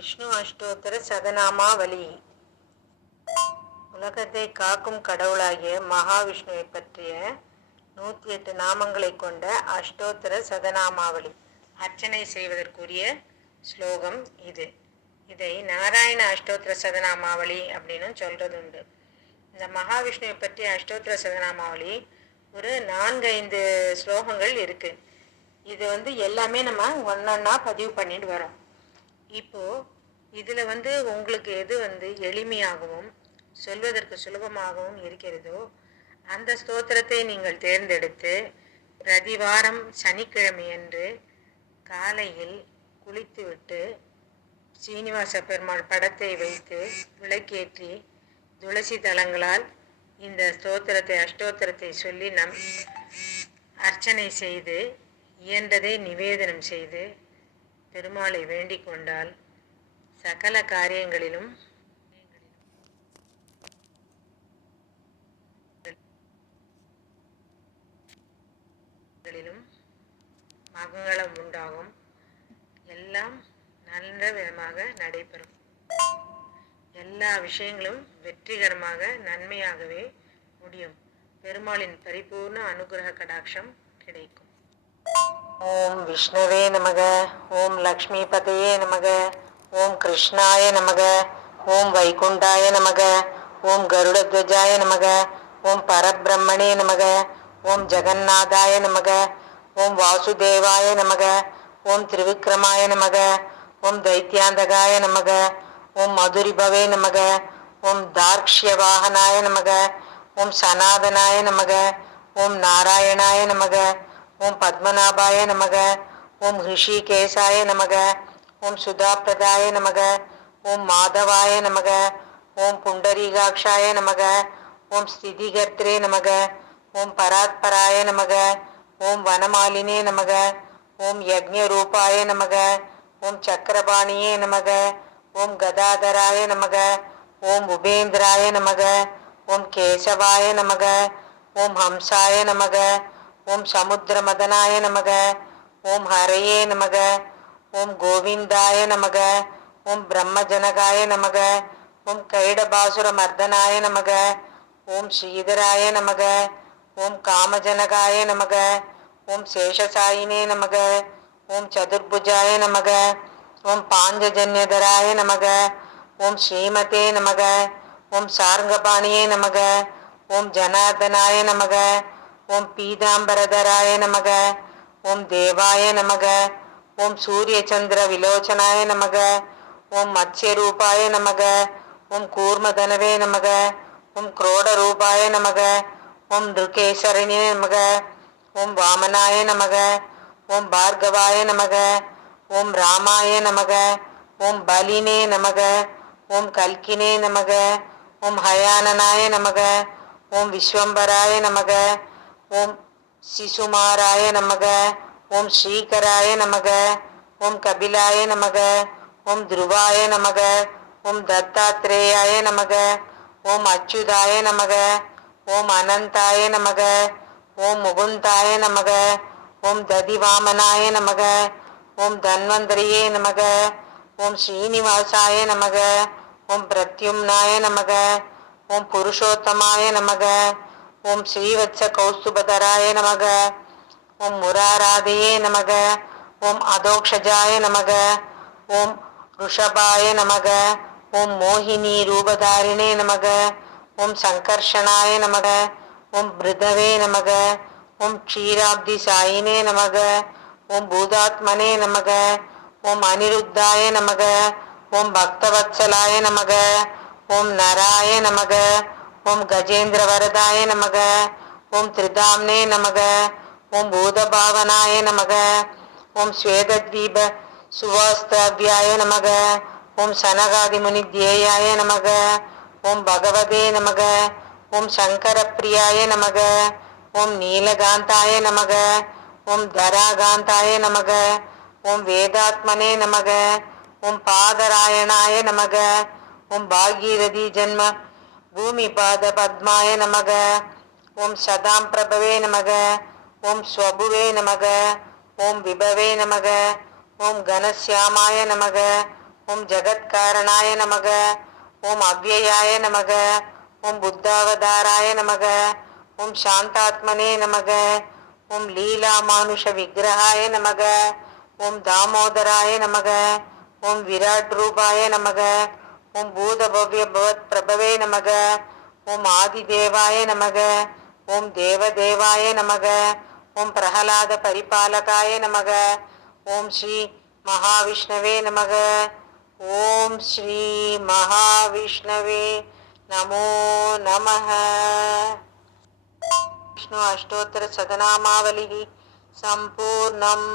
விஷ்ணு அஷ்டோத்தர சதநாமாவளி. உலகத்தை காக்கும் கடவுளாகிய மகாவிஷ்ணுவை பற்றிய நூற்றி எட்டு நாமங்களை கொண்ட அஷ்டோத்தர சதநாமாவளி. அர்ச்சனை செய்வதற்குரிய ஸ்லோகம் இது. இதை நாராயண அஷ்டோத்தர சதநாமாவளி அப்படின்னு சொல்றது உண்டு இந்த மகாவிஷ்ணுவை பற்றிய அஷ்டோத்தர சதநாமாவளி ஒரு நான்கு ஐந்து ஸ்லோகங்கள் இருக்கு. இது வந்து எல்லாமே நம்ம ஒன்னொன்னா பதிவு பண்ணிட்டு வரோம். இப்போ இதில் வந்து உங்களுக்கு எது வந்து எளிமையாகவும் சொல்வதற்கு சுலபமாகவும் இருக்கிறதோ அந்த ஸ்தோத்திரத்தை நீங்கள் தேர்ந்தெடுத்து பிரதிவாரம் சனிக்கிழமையன்று காலையில் குளித்துவிட்டு சீனிவாச பெருமாள் படத்தை வைத்து விளக்கேற்றி துளசி தலங்களால் இந்த ஸ்தோத்திரத்தை அஷ்டோத்திரத்தை சொல்லி நம் அர்ச்சனை செய்து இயன்றதை நிவேதனம் செய்து பெருமாளை வேண்டிக் கொண்டால் சகல காரியங்களிலும் மங்களம் உண்டாகும். எல்லாம் நல்ல விதமாக நடைபெறும். எல்லா விஷயங்களும் வெற்றிகரமாக நன்மையாகவே முடியும். பெருமாளின் பரிபூர்ண அனுகிரக கடாட்சம் கிடைக்கும். ஓம் விஷ்ணவே நமக ஓம் லக்ஷ்மி பதையே நமக ஓம் கிருஷ்ணாய நமக ஓம் வைகுண்டாய நமக ஓம் கருடத்வஜாய நமக ஓம் பரபிரம்மணே நமக ஓம் ஜெகநாதாய நமக ஓம் வாசுதேவாய நமக ஓம் திருவிக்ரமாய நமக ஓம் தைத்தியாந்தகாய நமக ஓம் மதுரிபவே நமக ஓம் தார்க்ஷ்யவாகனாய நமக ஓம் சனாதனாய நமக ஓம் நாராயணாய நமக ஓம் பத்மநாபாய நமக ஓம் ரிஷிகேசாய நமக ஓம் சுதாபிரதாய நமக ஓம் மாதவாய நமக ஓம் புண்டரீகாட்சாய நமக ஓம் ஸ்திதிகர்த்திரே நமக ஓம் பராத்பராய நமக ஓம் வனமாலினே நமக ஓம் யஜ்ஞரூபாய நமக ஓம் சக்கரபாணியே நமக ஓம் கதாதராய நமக ஓம் உபேந்திராய நமக ஓம் கேசவாய நமக ஓம் ஹம்சாய நமக ஓம் சமுத்திர மதனாய நமக ஓம் ஹரையே நமக ஓம் கோவிந்தாய நமக ஓம் பிரம்மஜனகாய நமக ஓம் கைடபாசுர மர்தனாய நமக ஓம் ஸ்ரீதராய நமக ஓம் காமஜனகாய நமக ஓம் சேஷசாயினே நமக ஓம் சதுர்புஜாய நமக ஓம் பாஞ்சஜன்யதராய நமக ஓம் ஸ்ரீமதே நமக ஓம் சார்ங்கபாணியே நமக ஓம் ஜனார்தனாய நமக ஓம் பீதாம்பரதராய நமக ஓம் தேவாய நமக ஓம் சூரியச்சந்திர விலோச்சனாய நமக ஓம் மத்ஸ்யரூபாய நமக ஓம் கூர்மதனவே நமக ஓம் குரோடரூபாய நமக ஓம் நிருகேசரணியே நமக ஓம் வாமனாய நமக ஓம் பார்கவாய நமக ஓம் ராமாய நமக ஓம் பலினே நமக ஓம் கல்கினே நமக ஓம் ஹயானனாய நமக ஓம் விஸ்வம்பராய நமக ஓம் சிசுமாராய நமக ஓம் ஸ்ரீகராய நமக ஓம் கபிலாய நமக ஓம் துருவாய நமக ஓம் தத்தாத்ரேயாய நமக ஓம் அச்சுதாய நமக ஓம் அனந்தாய நமக ஓம் முகுந்தாய நமக ஓம் ததிவாமனாய நமக ஓம் தன்வந்தரியே நமக ஓம் ஸ்ரீனிவாசாய நமக ஓம் பிரத்யும்னாய நமக ஓம் புருஷோத்தமாய நமக ஓம் ஸ்ரீவத்ச கௌஸ்துபதராய நமக ஓம் முராராதையே நமக ஓம் அதோக்ஷஜாய நமக ஓம் ருஷபாய நமக ஓம் மோகினி ரூபதாரிணே நமக ஓம் சங்கர்ஷனாய நமக ஓம் பிருதவே நமக ஓம் க்ஷீராப்தி சாயினே நமக ஓம் பூதாத்மனே நமக ஓம் அனிருத்தாய நமக ஓம் பக்தவத்சலாய நமக ஓம் நராய நமக ஓம் கஜேந்திர வரதாய நமக ஓம் திரிதாம்னே நமக ஓம் பூதபாவனாய நமக ஓம் ஸ்வேதத்வீப சுவாஸ்தவ்யாய நமக ஓம் சனகாதிமுனி தியேயாய நமக ஓம் பகவதே நமக ஓம் சங்கரப்பிரியாய நமக ஓம் நீலகாந்தாய நமக ஓம் தராகாந்தாய நமக ஓம் வேதாத்மனே நமக ஓம் பாதராயணாய நமக ஓம் பாகீரதி ஜன்ம பூமிபாத பத்மாய நமக ஓம் சதாம் பிரபவே நமக ஓம் ஸ்வபுவே நமக ஓம் விபவே நமக ஓம் கனசியாமாய நமக ஓம் ஜகத்காரணாய நமக ஓம் அவ்யயாய நமக ஓம் புத்தாவதாராய நமக ஓம் சாந்தாத்மனே நமக ஓம் லீலா மானுஷ விக்கிரகாய நமக ஓம் தாமோதராய நமக ஓம் விராட் ரூபாய நமக ஓம் பூதபவ்ய பவத் பிரபவே நமக. ஓம் ஆதிதேவாய நமக. ஓம் தேவதேவாய நமக. ஓம் பிரகலாத பரிபாலகாய நமக. ஓம் ஸ்ரீ மகாவிஷ்ணவே நமக. ஓம் ஸ்ரீ மகாவிஷ்ணவே நமோ நமக. விஷ்ணு அஷ்டோத்தர சதநாமாவலி சம்பூர்ணம்.